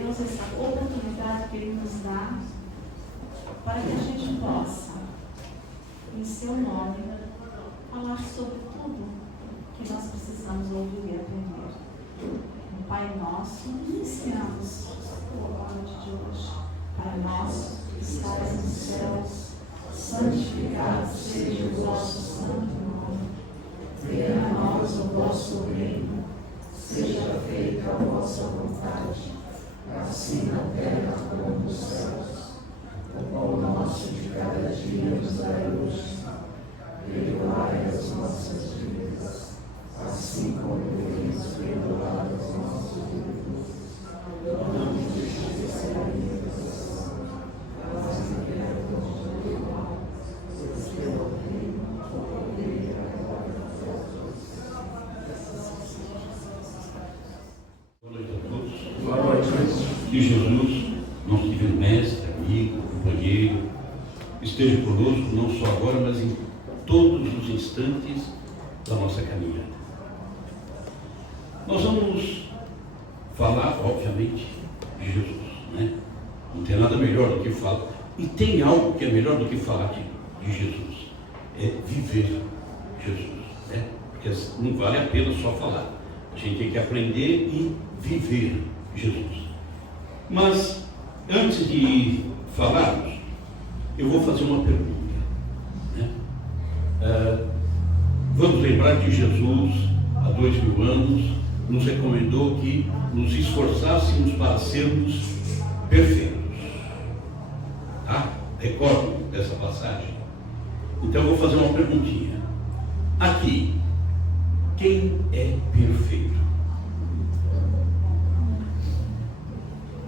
Deus, essa oportunidade que Ele nos dá para que a gente possa, em Seu nome, falar sobre tudo que nós precisamos ouvir e aprender. No Pai Nosso, iniciamos a noite de hoje. Pai nosso, que estás nos céus, santificado seja o vosso santo nome. Venha a nós o vosso reino, seja feita a vossa vontade, assim na terra como nos céus. O pão nosso de cada dia nos dai hoje. Perdoai as nossas dívidas, assim como devemos perdoar os nossos devedores. Não nos deixes cair em tentação, mas livrai-nos do mal. Pois teu é o reino, o poder e a glória Boa noite a todos. Boa noite. Que Jesus, nosso divino mestre, amigo, companheiro, esteja conosco não só agora, mas em todos os instantes da nossa caminhada. Nós vamos falar, obviamente, de Jesus, né? Não tem nada melhor do que falar. E tem algo que é melhor do que falar de Jesus. É viver Jesus, né? Porque não vale a pena só falar. A gente tem que aprender e viver Jesus. Mas, antes de falarmos, eu vou fazer uma pergunta, né? Vamos lembrar que Jesus, há 2000 anos, nos recomendou que nos esforçássemos para sermos perfeitos. Tá? Recordem dessa passagem? Então eu vou fazer uma perguntinha. Aqui, quem é perfeito?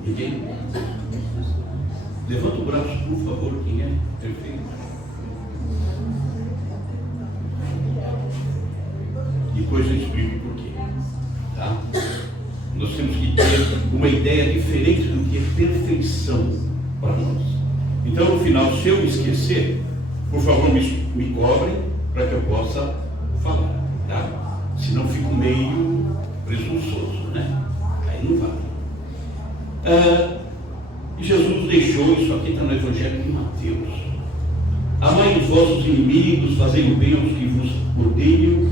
Ninguém? Levanta o braço, por favor, quem é perfeito? Depois eu explico por quê. Tá? Nós temos que ter uma ideia diferente do que é perfeição para nós. Então, no final, se eu me esquecer, por favor, me cobrem para que eu possa falar. Tá? Senão fico meio presunçoso, né? Aí não vale. Jesus deixou, isso aqui está no Evangelho de Mateus: amai os vossos inimigos, fazei o bem aos que vos odeiam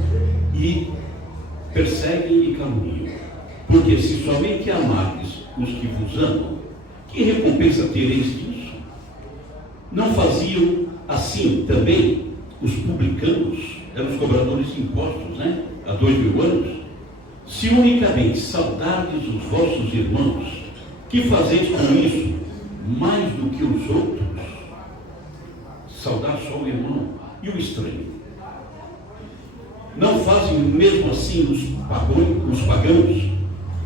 e perseguem e caluniam. Porque se somente amardes os que vos amam, que recompensa tereis disso? Não faziam assim também os publicanos, eram os cobradores de impostos, né? Há 2000 anos. Se unicamente saudardes os vossos irmãos, que fazeis com isso mais do que os outros? Saudar só o irmão e o estranho. Não fazem mesmo assim os pagãos?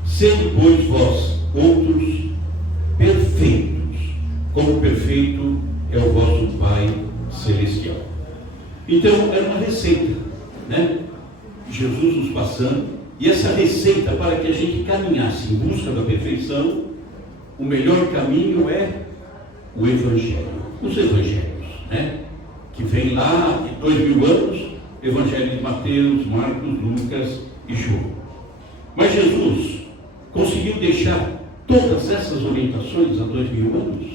Sendo, pois, vós outros perfeitos, como perfeito é o vosso Pai Celestial. Então, era uma receita, né? Jesus nos passando, e essa receita, para que a gente caminhasse em busca da perfeição, o melhor caminho é o Evangelho, os Evangelhos, né? Que vem lá de 2000 anos, Evangelho de Mateus, Marcos, Lucas e João. Mas Jesus conseguiu deixar todas essas orientações há 2000 anos?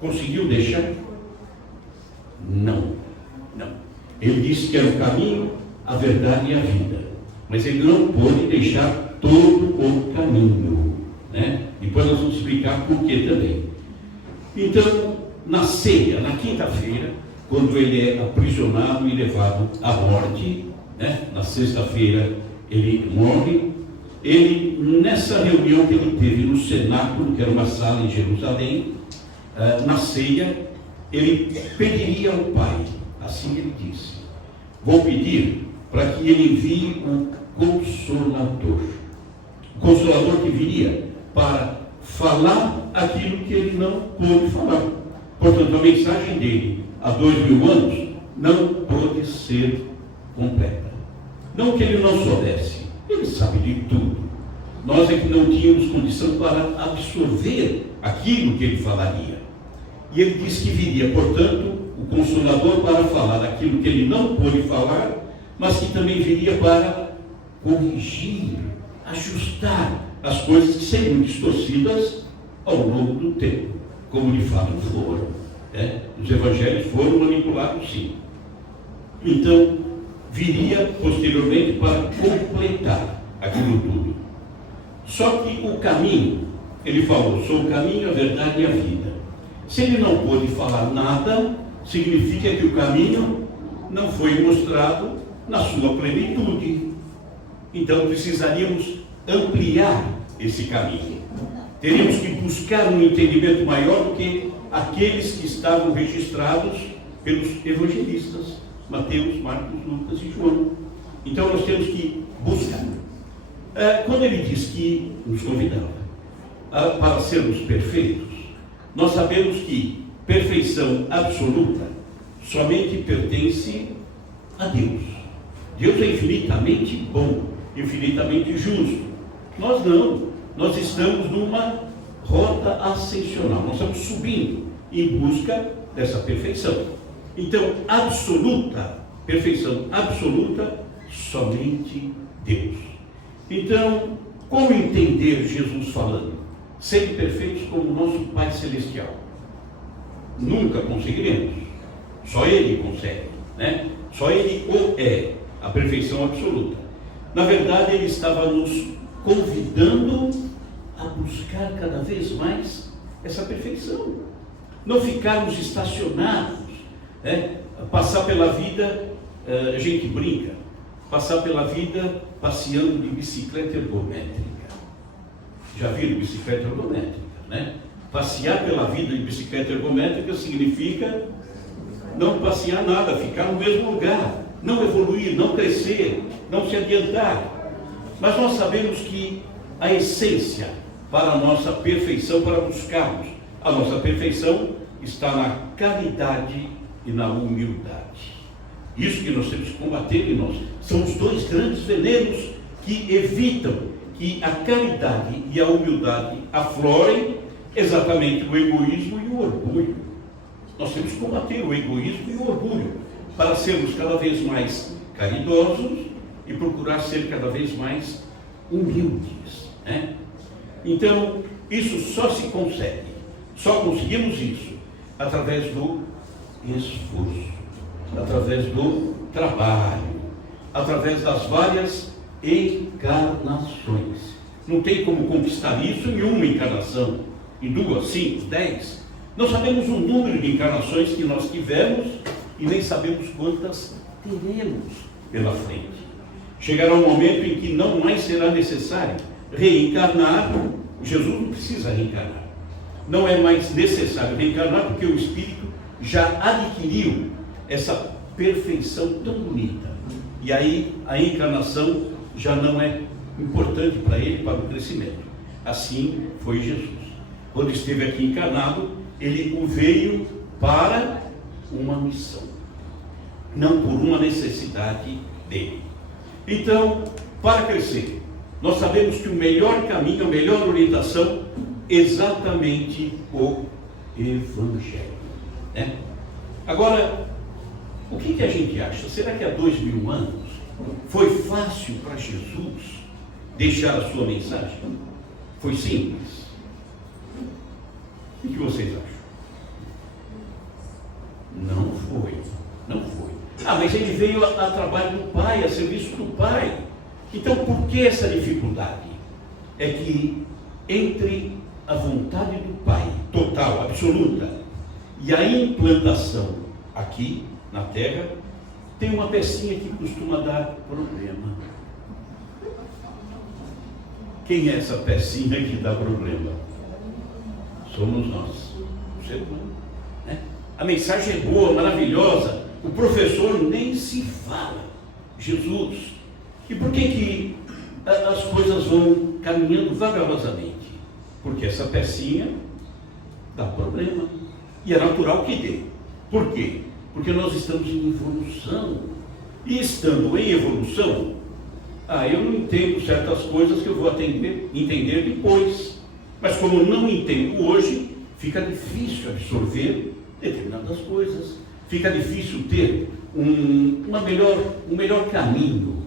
Conseguiu deixar? Não. Ele disse que era o caminho, a verdade e a vida. Mas ele não pôde deixar todo o caminho, né? Depois nós vamos explicar por que também. Então, na ceia, na quinta-feira, quando ele é aprisionado e levado à morte, né? Na sexta-feira ele morre. Ele, nessa reunião que ele teve no cenáculo, que era uma sala em Jerusalém, na ceia, ele pediria ao Pai, assim ele disse: vou pedir para que ele envie o Consolador. O Consolador que viria para falar aquilo que ele não pôde falar. Portanto, a mensagem dele há 2000 anos não pôde ser completa. Não que ele não soubesse, ele sabe de tudo. Nós é que não tínhamos condição para absorver aquilo que ele falaria. E ele disse que viria, portanto, o Consolador para falar daquilo que ele não pôde falar, mas que também viria para corrigir, ajustar as coisas que seriam distorcidas ao longo do tempo, como de fato foram. Os evangelhos foram manipulados, sim. Então, viria posteriormente para completar aquilo tudo. Só que o caminho, ele falou, sou o caminho, a verdade e a vida. Se ele não pôde falar nada, significa que o caminho não foi mostrado na sua plenitude. Então precisaríamos ampliar esse caminho. Teríamos que buscar um entendimento maior do que aqueles que estavam registrados pelos evangelistas, Mateus, Marcos, Lucas e João. Então nós temos que buscar. Quando ele diz que nos convidava para sermos perfeitos, nós sabemos que perfeição absoluta somente pertence a Deus. Deus é infinitamente bom, infinitamente justo. Nós não. Nós estamos numa rota ascensional. Nós estamos subindo em busca dessa perfeição. Então, absoluta, perfeição absoluta, somente Deus. Então, como entender Jesus falando? Serem perfeitos como nosso Pai Celestial. Nunca conseguiremos. Só Ele consegue, né? Só Ele o é, a perfeição absoluta. Na verdade, Ele estava nos convidando a buscar cada vez mais essa perfeição. Não ficarmos estacionados, né? Passar pela vida, a gente brinca, passar pela vida passeando de bicicleta ergométrica. Já viram bicicleta ergométrica, né? Passear pela vida de bicicleta ergométrica significa não passear nada, ficar no mesmo lugar, não evoluir, não crescer, não se adiantar. Mas nós sabemos que a essência para a nossa perfeição, para buscarmos a nossa perfeição, está na caridade e na humildade. Isso que nós temos que combater em nós. São os dois grandes venenos que evitam que a caridade e a humildade aflorem exatamente o egoísmo e o orgulho. Nós temos que combater o egoísmo e o orgulho para sermos cada vez mais caridosos e procurar ser cada vez mais humildes, né? Então, isso só se consegue, só conseguimos isso através do esforço, através do trabalho, através das várias encarnações. Não tem como conquistar isso em uma encarnação, em 2, 5, 10. Não sabemos o número de encarnações que nós tivemos e nem sabemos quantas teremos pela frente. Chegará um momento em que não mais será necessário reencarnar. Jesus não precisa reencarnar. Não é mais necessário reencarnar porque o Espírito já adquiriu essa perfeição tão bonita. E aí a encarnação já não é importante para ele, para o crescimento. Assim foi Jesus. Quando esteve aqui encarnado, ele veio para uma missão, não por uma necessidade dele. Então, para crescer, nós sabemos que o melhor caminho, a melhor orientação, exatamente o Evangelho, né? Agora, o que a gente acha? Será que há 2000 anos foi fácil para Jesus deixar a sua mensagem? Foi simples? O que vocês acham? Não foi. Mas ele veio a trabalho do Pai, a serviço do Pai. Então, por que essa dificuldade? É que entre a vontade do Pai, total, absoluta, e a implantação aqui na Terra, tem uma pecinha que costuma dar problema. Quem é essa pecinha que dá problema? Somos nós, o ser humano, né? A mensagem é boa, maravilhosa, o professor nem se fala, Jesus. E por que as coisas vão caminhando vagarosamente? Porque essa pecinha dá problema, e é natural que dê. Por quê? Porque nós estamos em evolução, e estando em evolução, eu não entendo certas coisas que eu vou entender depois. Mas como não entendo hoje, fica difícil absorver determinadas coisas, fica difícil ter um melhor caminho,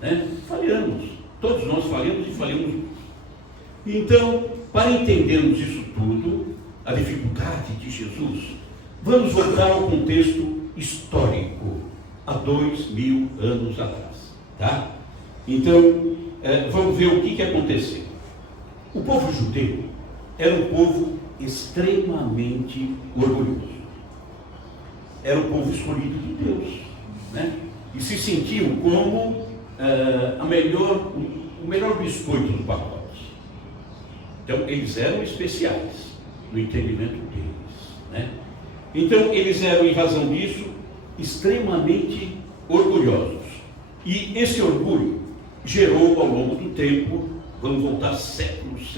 né? Falhamos, todos nós falhamos e falhamos. Então, para entendermos isso tudo, a dificuldade de Jesus, vamos voltar ao contexto histórico, há 2000 anos atrás. Tá? Então, vamos ver o que aconteceu. O povo judeu era um povo extremamente orgulhoso. Era o povo escolhido de Deus, né? E se sentiam como o melhor biscoito do pacote. Então, eles eram especiais no entendimento deles, né? Então, eles eram, em razão disso, extremamente orgulhosos. E esse orgulho gerou, ao longo do tempo, vamos voltar séculos,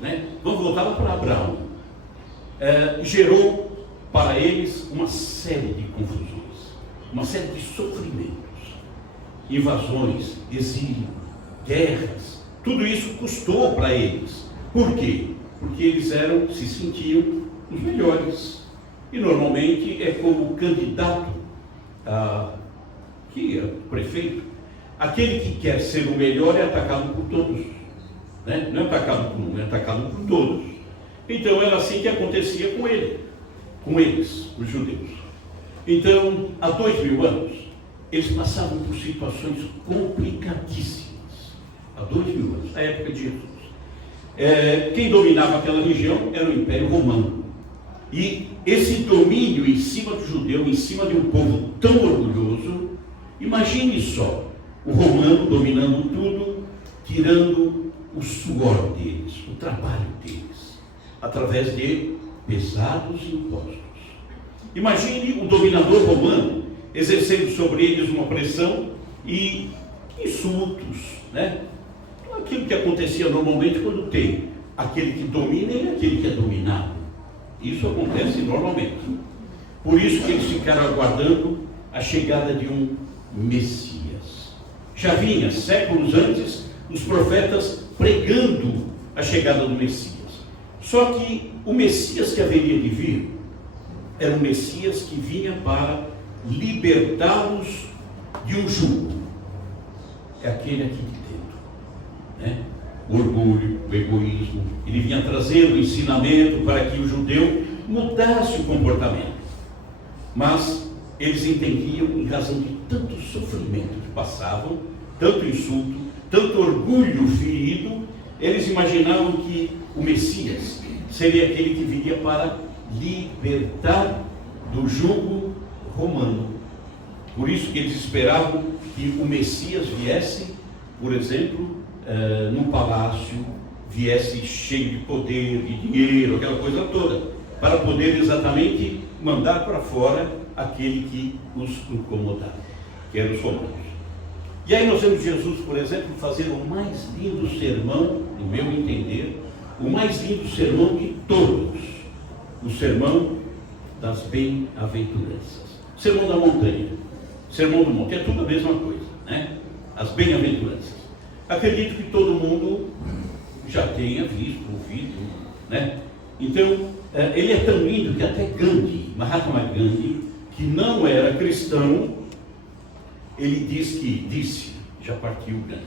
né? Vamos voltar para Abraão. Gerou para eles uma série de confusões, uma série de sofrimentos, invasões, exílio, guerras. Tudo isso custou para eles. Por quê? Porque eles se sentiam os melhores. E normalmente é como candidato prefeito, aquele que quer ser o melhor é atacado por todos, né? Não é atacado por um, é atacado por todos. Então era assim que acontecia com eles, os judeus. Então, há 2000 anos, eles passavam por situações complicadíssimas. Há 2000 anos, a época de Jesus. Quem dominava aquela região era o Império Romano. E esse domínio em cima do judeu, em cima de um povo tão orgulhoso, imagine só, o romano dominando tudo, tirando o suor deles, o trabalho deles, através de pesados impostos. Imagine o dominador romano exercendo sobre eles uma pressão e insultos, né? Aquilo que acontecia normalmente quando tem aquele que domina e aquele que é dominado. Isso acontece normalmente. Por isso que eles ficaram aguardando a chegada de um Messias. Já vinha, séculos antes, os profetas pregando a chegada do Messias. Só que o Messias que haveria de vir era um Messias que vinha para libertá-los de um jugo. É aquele aqui de dentro, né? O orgulho, o egoísmo. Ele vinha trazer o ensinamento para que o judeu mudasse o comportamento. Mas eles entendiam, em razão de tanto sofrimento que passavam, tanto insulto, tanto orgulho ferido, eles imaginavam que o Messias seria aquele que viria para libertar do jugo romano. Por isso que eles esperavam que o Messias viesse, por exemplo, num palácio, viesse cheio de poder, de dinheiro, aquela coisa toda, para poder exatamente mandar para fora aquele que os incomodava, que eram os romanos. E aí nós vemos Jesus, por exemplo, fazer o mais lindo sermão, no meu entender, o mais lindo sermão de todos, o sermão das bem-aventuranças. Sermão da montanha, sermão do monte, é tudo a mesma coisa, né? As bem-aventuranças. Acredito que todo mundo já tenha visto, ouvido, né? Então, ele é tão lindo que até Gandhi, Mahatma Gandhi, que não era cristão, ele disse, já partiu Gandhi,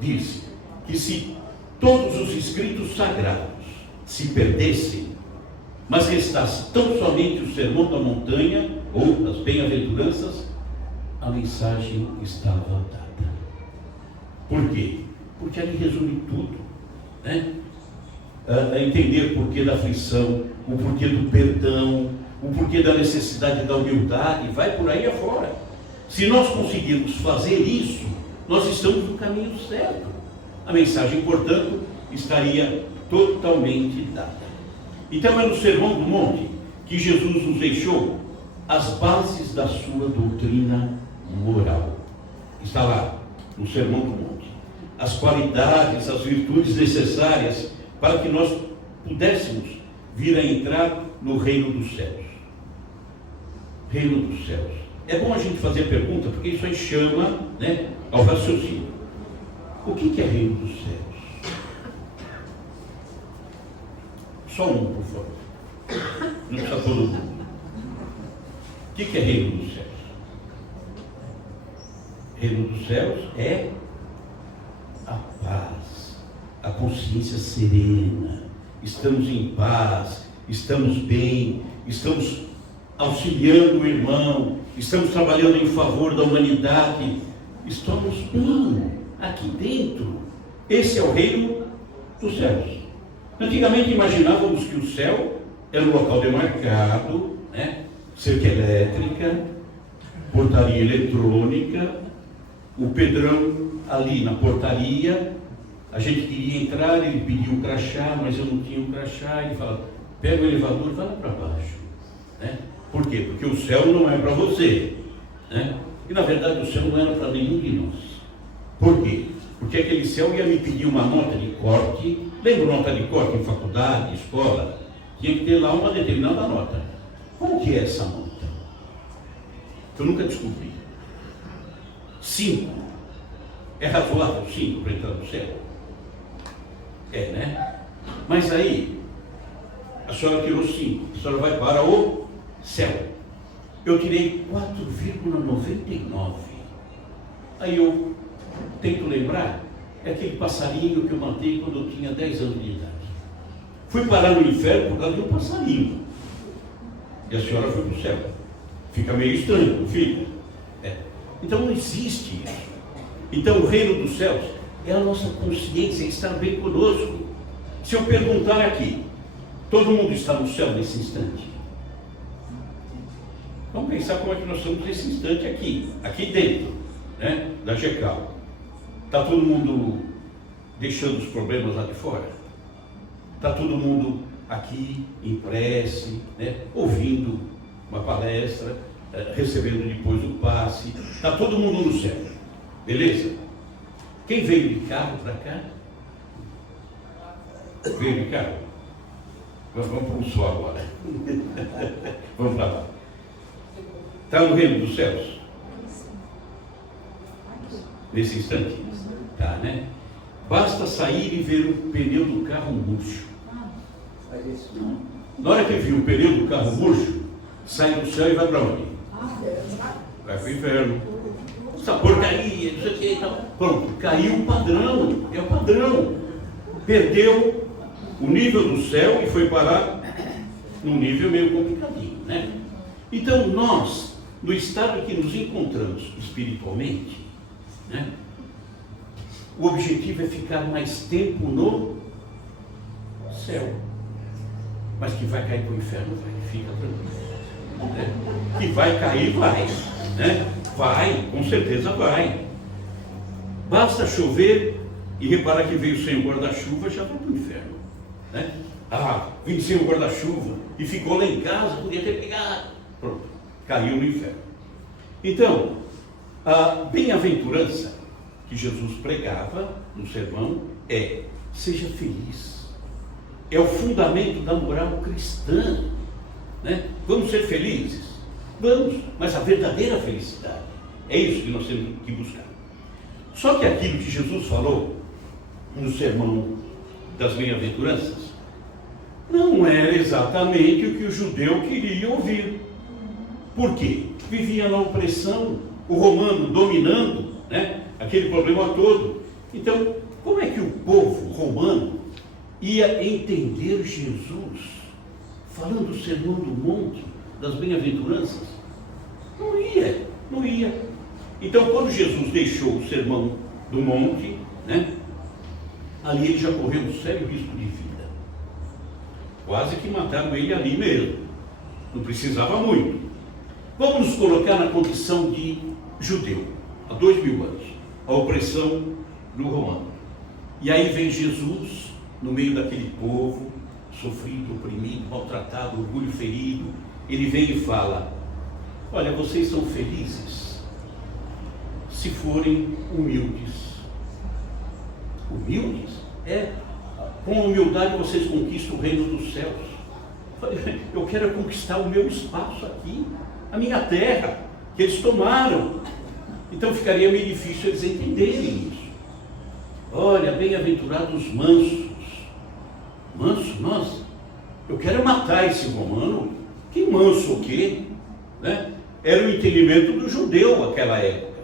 disse que se todos os escritos sagrados se perdessem, mas restasse tão somente o sermão da montanha, ou das bem-aventuranças, a mensagem estava dada. Por quê? Porque ali resume tudo, né? A entender o porquê da aflição, o porquê do perdão, o porquê da necessidade da humildade, vai por aí afora. Se nós conseguirmos fazer isso, nós estamos no caminho certo. A mensagem, portanto, estaria totalmente dada. Então é no Sermão do Monte que Jesus nos deixou as bases da sua doutrina moral. Está lá, no Sermão do Monte. As qualidades, as virtudes necessárias para que nós pudéssemos vir a entrar no reino dos céus. Reino dos céus. É bom a gente fazer pergunta, porque isso aí chama, né, ao raciocínio. O que é reino dos céus? Só um, por favor. Não precisa todo mundo. O que é reino dos céus? Reino dos céus é a paz, a consciência serena, estamos em paz, estamos bem, estamos auxiliando o irmão, estamos trabalhando em favor da humanidade, estamos bem aqui dentro. Esse é o reino dos céus. Antigamente imaginávamos que o céu era um local demarcado, né? Cerca elétrica, portaria eletrônica, o Pedrão ali na portaria, a gente queria entrar, ele pediu o crachá, mas eu não tinha o crachá, ele fala, pega o elevador e vai lá para baixo, né? Por quê? Porque o céu não é para você, né? E na verdade o céu não era para nenhum de nós. Por quê? Porque aquele céu ia me pedir uma nota de corte. Lembra nota de corte em faculdade, escola? Tinha que ter lá uma determinada nota. Qual que é essa nota? Eu nunca descobri. 5. É razoável 5 para entrar no céu? É, né? Mas aí, a senhora tirou 5. A senhora vai para o céu. Eu tirei 4,99. Aí eu tento lembrar, é aquele passarinho que eu matei quando eu tinha 10 anos de idade. Fui parar no inferno por causa de um passarinho. E a senhora foi para o céu. Fica meio estranho, não fica? É. Então não existe isso. Então o reino dos céus é a nossa consciência, estar bem conosco. Se eu perguntar aqui, todo mundo está no céu nesse instante? Vamos pensar como é que nós estamos nesse instante aqui dentro, né, da GECAL. Está todo mundo deixando os problemas lá de fora? Está todo mundo aqui em prece, né, ouvindo uma palestra, recebendo depois o passe? Está todo mundo no céu, beleza? Quem veio de carro para cá? Veio de carro? Vamos para o sol agora. Vamos para lá. Está no reino dos céus? Nesse instante? Tá, né? Basta sair e ver o pneu do carro murcho. Na hora que viu o pneu do carro murcho, sai do céu e vai para onde? Vai para o inferno. Essa porcaria, não sei o que e tal. Pronto, caiu o padrão. É o padrão. Perdeu o nível do céu e foi parar num nível meio complicadinho, né? Então nós, no estado que nos encontramos espiritualmente, né, o objetivo é ficar mais tempo no céu. Mas que vai cair para o inferno, vai, fica tranquilo. Né? Que vai cair, vai. Né? Vai, com certeza vai. Basta chover e reparar que veio sem o guarda-chuva, já vai para o inferno. Né? Ah, vim sem o guarda-chuva e ficou lá em casa, podia ter pegado. Pronto, caiu no inferno. Então, a bem-aventurança que Jesus pregava no sermão é: seja feliz. É o fundamento da moral cristã, né? Vamos ser felizes? Vamos, mas a verdadeira felicidade é isso que nós temos que buscar. Só que aquilo que Jesus falou no sermão das bem-aventuranças não era exatamente o que o judeu queria ouvir. Por quê? Vivia na opressão, o romano dominando, né, aquele problema todo. Então, como é que o povo romano ia entender Jesus falando o sermão do monte, das bem-aventuranças? Não ia, não ia. Então, quando Jesus deixou o sermão do monte, né, ali ele já correu um sério risco de vida. Quase que mataram ele ali mesmo. Não precisava muito. Vamos nos colocar na condição de judeu, há 2000 anos, a opressão do romano. E aí vem Jesus no meio daquele povo, sofrido, oprimido, maltratado, orgulho ferido. Ele vem e fala: olha, vocês são felizes se forem humildes. Humildes? É. Com humildade vocês conquistam o reino dos céus. Eu quero conquistar o meu espaço aqui, a minha terra, que eles tomaram. Então ficaria meio difícil eles entenderem isso. Olha, bem-aventurados os mansos. Manso? Nossa, eu quero matar esse romano. Que manso o quê? Né? Era o entendimento do judeu naquela época.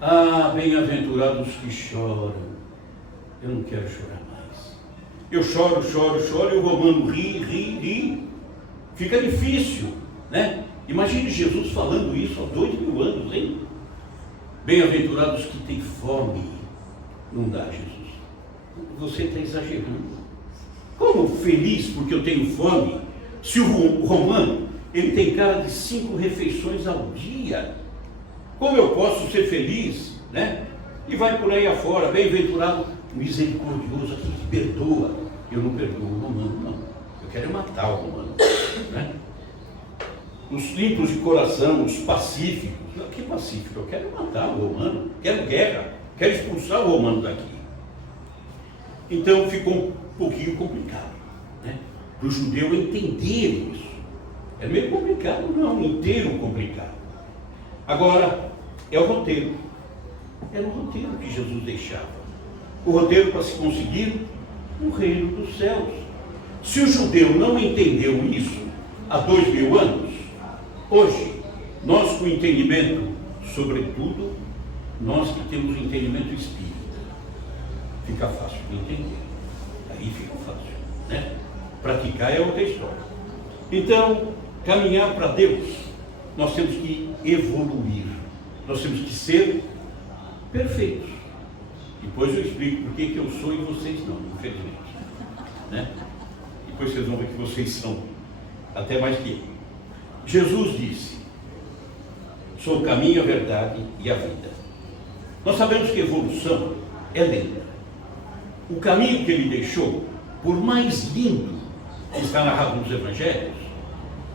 Ah, bem-aventurados que choram. Eu não quero chorar mais. eu choro, e o romano ri. Fica difícil, né? Imagine Jesus falando isso há 2000 anos, hein? Bem-aventurados que têm fome. Não dá, Jesus. Você está exagerando. Como feliz porque eu tenho fome? Se o romano, ele tem cara de 5 refeições ao dia. Como eu posso ser feliz, né? E vai por aí afora, bem-aventurado, misericordioso, aquele que perdoa. Eu não perdoo o romano, não. Eu quero matar o romano, né? Os limpos de coração, os pacíficos. Que pacífico? Eu quero matar o romano, quero guerra, quero expulsar o romano daqui. Então ficou um pouquinho complicado, né? Para o judeu entender isso. É meio complicado, não, inteiro complicado. Agora, é o roteiro. Era o roteiro que Jesus deixava. O roteiro para se conseguir o reino dos céus. Se o judeu não entendeu isso há 2000 anos, hoje, nós com entendimento, sobretudo, nós que temos entendimento espírita, fica fácil de entender. Aí fica fácil, né? Praticar é outra história. Então, caminhar para Deus, nós temos que evoluir. Nós temos que ser perfeitos. Depois eu explico por que eu sou e vocês não, infelizmente, né? Depois vocês vão ver que vocês são até mais que eu. Jesus disse: sou o caminho, a verdade e a vida. Nós sabemos que a evolução é lenta. O caminho que ele deixou, por mais lindo que está narrado nos evangelhos,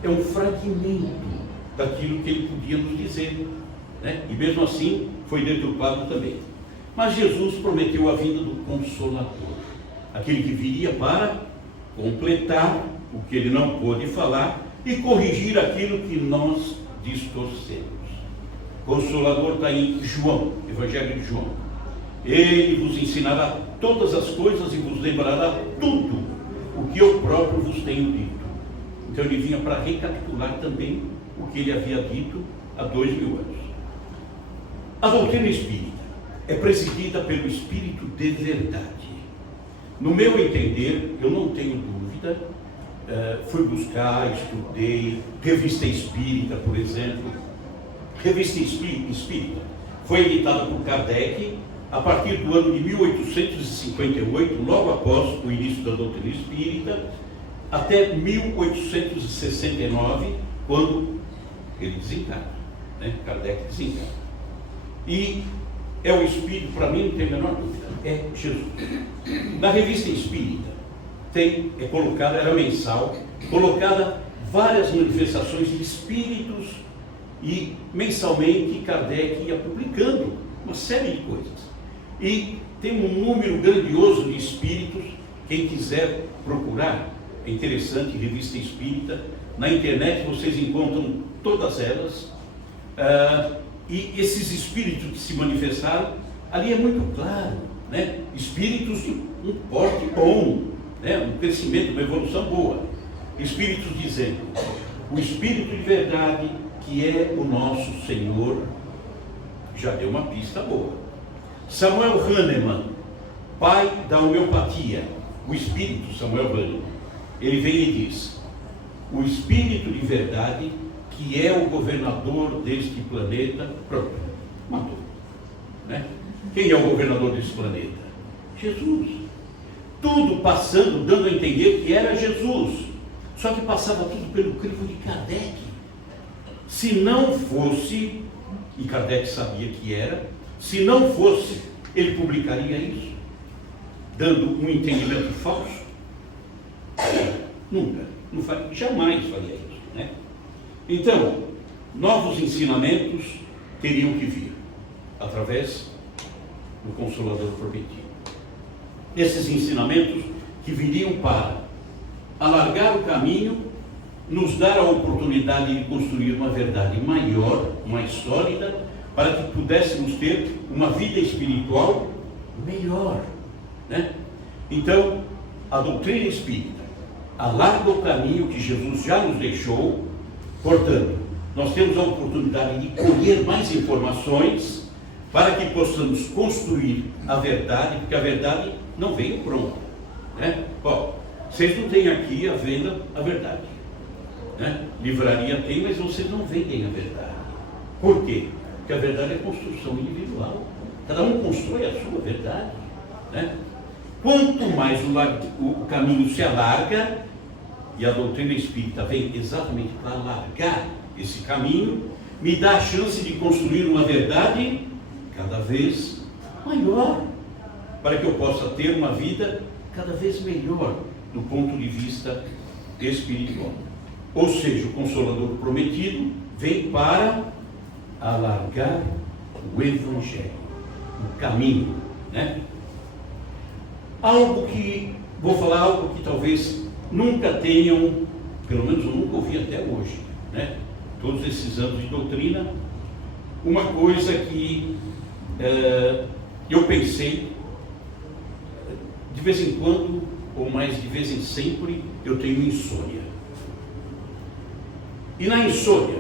é um fragmento daquilo que ele podia nos dizer, né? E mesmo assim foi deturpado também. Mas Jesus prometeu a vinda do Consolador, aquele que viria para completar o que ele não pôde falar e corrigir aquilo que nós distorcemos. Consolador está em João, Evangelho de João. Ele vos ensinará todas as coisas e vos lembrará tudo o que eu próprio vos tenho dito. Então ele vinha para recapitular também o que ele havia dito há 2000 anos. A doutrina espírita é presidida pelo Espírito de verdade. No meu entender, eu não tenho dúvida, fui buscar, estudei, revista espírita, por exemplo. Revista espírita foi editada por Kardec a partir do ano de 1858, logo após o início da doutrina espírita, até 1869, quando ele desencarna, né? Kardec desencarna. E é o Espírito, para mim, não tem a menor dúvida, é Jesus. Na revista espírita, é colocada, era mensal, colocada várias manifestações de espíritos e mensalmente Kardec ia publicando uma série de coisas. E tem um número grandioso de espíritos, quem quiser procurar, é interessante, revista espírita, na internet vocês encontram todas elas. E esses espíritos que se manifestaram, ali é muito claro, né? Espíritos de um porte bom, né? Um crescimento, uma evolução boa. Espíritos dizendo, o Espírito de verdade, que é o nosso Senhor, já deu uma pista boa. Samuel Hahnemann, pai da homeopatia, o Espírito Samuel Hahnemann, ele vem e diz, o Espírito de verdade, que é o governador deste planeta, pronto, matou, né? Quem é o governador desse planeta? Jesus. Tudo passando, dando a entender que era Jesus, só que passava tudo pelo crivo de Kardec. Se não fosse, e Kardec sabia que era, se não fosse, ele publicaria isso, dando um entendimento falso? Nunca, não faria, jamais faria isso, né? Então, novos ensinamentos teriam que vir através do Consolador prometido. Esses ensinamentos que viriam para alargar o caminho, nos dar a oportunidade de construir uma verdade maior, mais sólida, para que pudéssemos ter uma vida espiritual melhor, né? Então, a doutrina espírita alarga o caminho que Jesus já nos deixou. Portanto, nós temos a oportunidade de colher mais informações para que possamos construir a verdade, porque a verdade não veio pronta. né? Ó, vocês não têm aqui a venda a verdade, né? Livraria tem, mas vocês não vendem a verdade. Por quê? Porque a verdade é construção individual. Cada um constrói a sua verdade, né? Quanto mais o caminho se alarga, e a doutrina espírita vem exatamente para alargar esse caminho, me dá a chance de construir uma verdade cada vez maior, para que eu possa ter uma vida cada vez melhor do ponto de vista espiritual. Ou seja, o Consolador prometido vem para alargar o Evangelho, o caminho, né? Vou falar algo que talvez nunca tenham, pelo menos eu nunca ouvi até hoje, né? Todos esses anos de doutrina, uma coisa que eu pensei, de vez em quando, ou mais de vez em sempre, eu tenho insônia. E na insônia,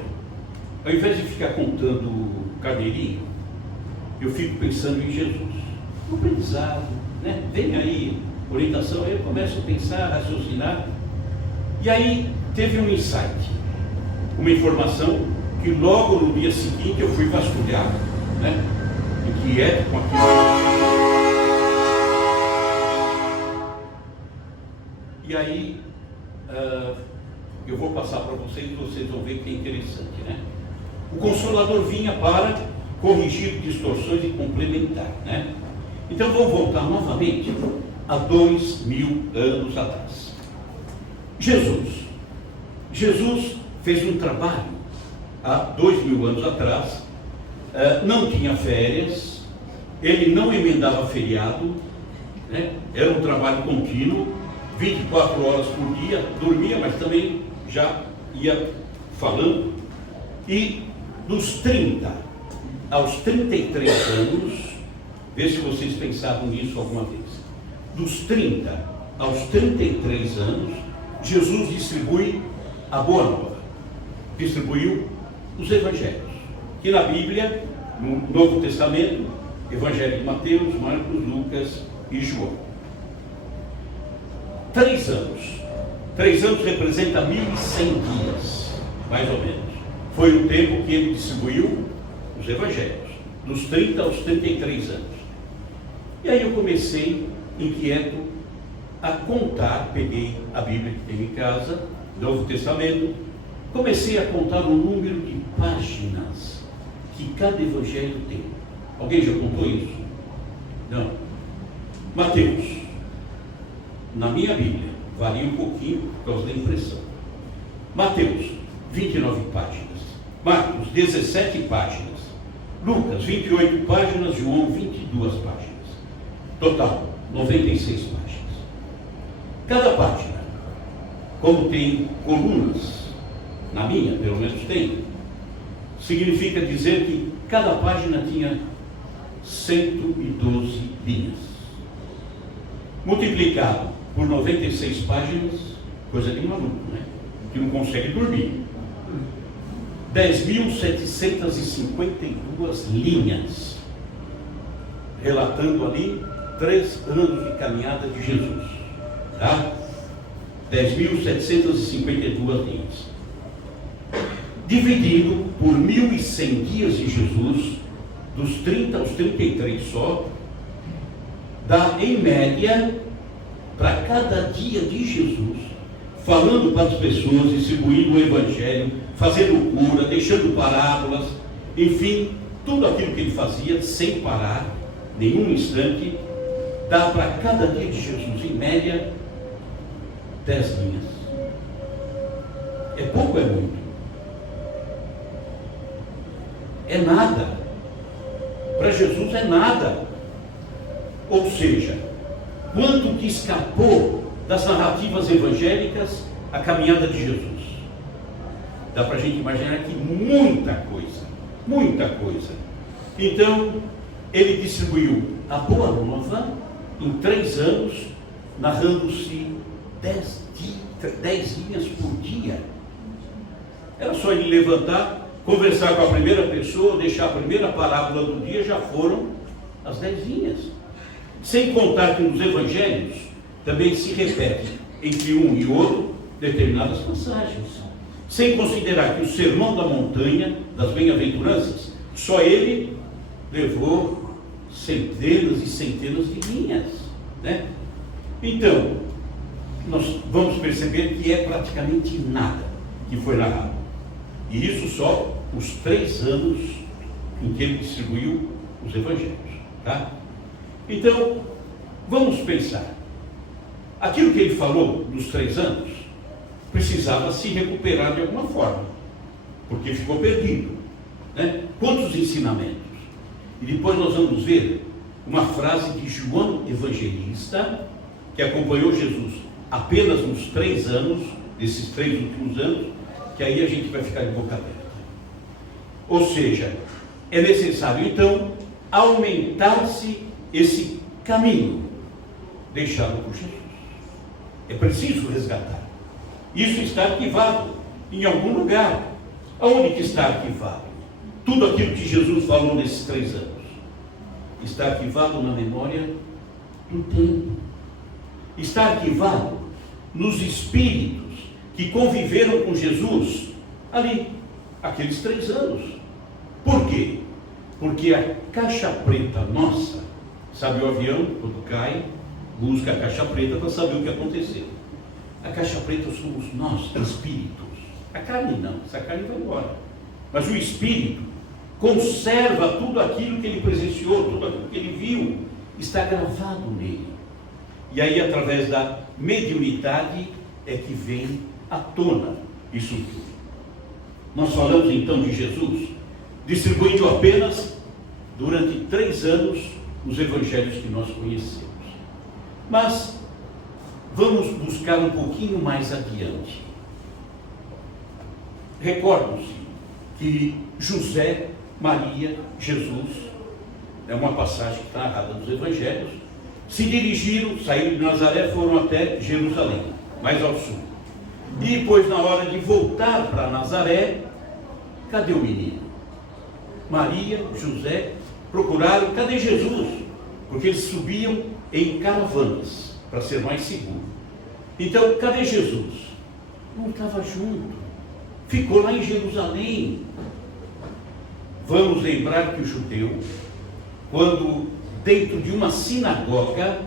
ao invés de ficar contando carneirinho, eu fico pensando em Jesus. Um aprendizado, né? Vem aí, orientação, aí eu começo a pensar, a raciocinar. E aí teve um insight, uma informação que logo no dia seguinte eu fui vasculhar, né? Inquieto com aquilo. E aí eu vou passar para vocês vão ver que é interessante, né? O Consolador vinha para corrigir distorções e complementar, né? Então vou voltar novamente a 2000 anos atrás. Jesus fez um trabalho há 2000 anos atrás, não tinha férias, ele não emendava feriado, né? Era um trabalho contínuo, 24 horas por dia, dormia, mas também já ia falando, e dos 30 aos 33 anos, vê se vocês pensavam nisso alguma vez, dos 30 aos 33 anos, Jesus distribui a Boa Nova, distribuiu os Evangelhos, que na Bíblia, no Novo Testamento, Evangelho de Mateus, Marcos, Lucas e João. 3 anos. 3 anos representa 1100 dias, mais ou menos. Foi o tempo que ele distribuiu os Evangelhos, dos 30 aos 33 anos. E aí eu comecei, inquieto, a contar, peguei a Bíblia que tenho em casa, Novo Testamento, comecei a contar o número de páginas que cada Evangelho tem. Alguém já contou isso? Não. Mateus, na minha Bíblia, varia um pouquinho por causa da impressão. Mateus, 29 páginas. Marcos, 17 páginas. Lucas, 28 páginas. João, 22 páginas. Total, 96 páginas. Cada página, como tem colunas, na minha, pelo menos tem, significa dizer que cada página tinha 112 linhas. Multiplicado por 96 páginas, coisa de maluco, né? Que não consegue dormir. 10.752 linhas, relatando ali 3 anos de caminhada de Jesus, tá? 10.752 linhas. Dividido por 1.100 dias de Jesus, dos 30 aos 33 só, dá em média, para cada dia de Jesus, falando para as pessoas, distribuindo o Evangelho, fazendo cura, deixando parábolas, enfim, tudo aquilo que ele fazia, sem parar, nenhum instante, dá para cada dia de Jesus, em média, 10 linhas. É pouco ou é muito? É nada. Para Jesus é nada. Ou seja, quanto que escapou das narrativas evangélicas a caminhada de Jesus? Dá para a gente imaginar que muita coisa, muita coisa. Então, ele distribuiu a Boa Nova em 3 anos, narrando-se 10 linhas por dia. Era só ele levantar, conversar com a primeira pessoa, deixar a primeira parábola do dia, já foram as 10 linhas. Sem contar que nos evangelhos também se repete entre um e outro determinadas passagens, sem considerar que o Sermão da Montanha, das Bem-aventuranças, só ele levou centenas e centenas de linhas, né? Então, nós vamos perceber que é praticamente nada que foi narrado. E isso só os 3 anos em que ele distribuiu os evangelhos, tá? Então, vamos pensar. Aquilo que ele falou nos 3 anos precisava se recuperar de alguma forma, porque ficou perdido, né? Quantos ensinamentos? E depois nós vamos ver uma frase de João Evangelista, que acompanhou Jesus apenas nos 3 anos, desses 3 últimos anos, que aí a gente vai ficar de boca aberta. Ou seja, é necessário então aumentar-se esse caminho deixado por Jesus. É preciso resgatar. Isso está arquivado em algum lugar. Aonde que está arquivado? Tudo aquilo que Jesus falou nesses 3 anos está arquivado na memória do tempo. Está arquivado nos espíritos que conviveram com Jesus ali, aqueles 3 anos. Por quê? Porque a caixa preta nossa, sabe o avião, quando cai, busca a caixa preta para saber o que aconteceu. A caixa preta somos nós, espíritos. A carne não, essa carne vai embora. Mas o espírito conserva tudo aquilo que ele presenciou, tudo aquilo que ele viu, está gravado nele. E aí, através da mediunidade, é que vem à tona isso tudo. Nós falamos então de Jesus distribuindo apenas durante 3 anos os evangelhos que nós conhecemos. Mas vamos buscar um pouquinho mais adiante. Recordam-se que José, Maria, Jesus, é uma passagem que está narrada nos evangelhos, se dirigiram, saíram de Nazaré, foram até Jerusalém, mais ao sul. E depois, na hora de voltar para Nazaré, cadê o menino? Maria, José, procuraram, cadê Jesus? Porque eles subiam em caravanas, para ser mais seguro. Então, cadê Jesus? Não estava junto, ficou lá em Jerusalém. Vamos lembrar que o judeu, quando dentro de uma sinagoga,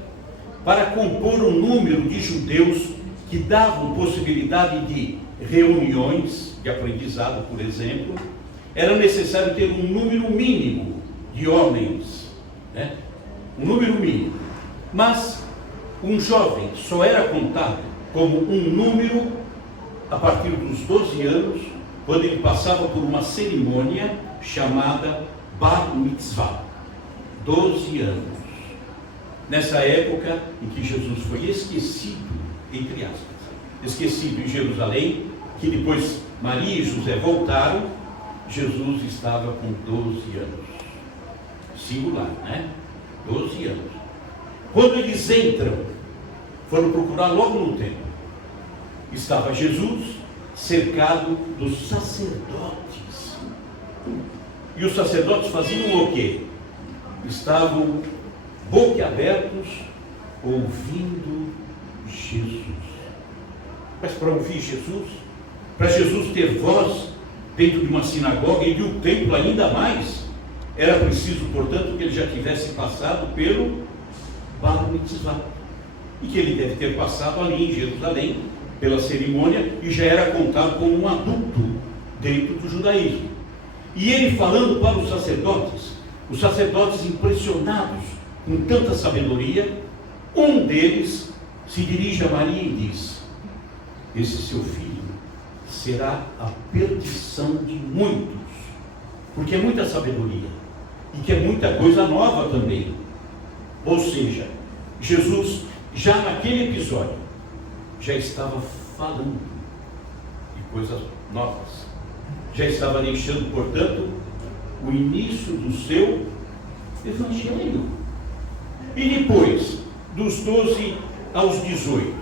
para compor um número de judeus que davam possibilidade de reuniões de aprendizado, por exemplo, era necessário ter um número mínimo de homens, né? Um número mínimo. Mas um jovem só era contado como um número a partir dos 12 anos, quando ele passava por uma cerimônia chamada Bar Mitzvah. 12 anos. Nessa época em que Jesus foi esquecido, entre aspas, esquecido em Jerusalém, que depois Maria e José voltaram, Jesus estava com 12 anos. Singular, né? 12 anos. Quando eles entram, foram procurar logo no templo. Estava Jesus cercado dos sacerdotes. E os sacerdotes faziam o quê? Estavam boquiabertos ouvindo Jesus. Mas para ouvir Jesus, para Jesus ter voz dentro de uma sinagoga e de um templo ainda mais, era preciso, portanto, que ele já tivesse passado pelo Bar Mitzvah, e que ele deve ter passado ali em Jerusalém pela cerimônia e já era contado como um adulto dentro do judaísmo. E ele falando para os sacerdotes impressionados com tanta sabedoria, um deles se dirige a Maria e diz: esse seu filho será a perdição de muitos, porque é muita sabedoria e que é muita coisa nova também. Ou seja, Jesus já naquele episódio já estava falando de coisas novas, já estava deixando, portanto, o início do seu evangelho. E depois, dos 12 aos 18,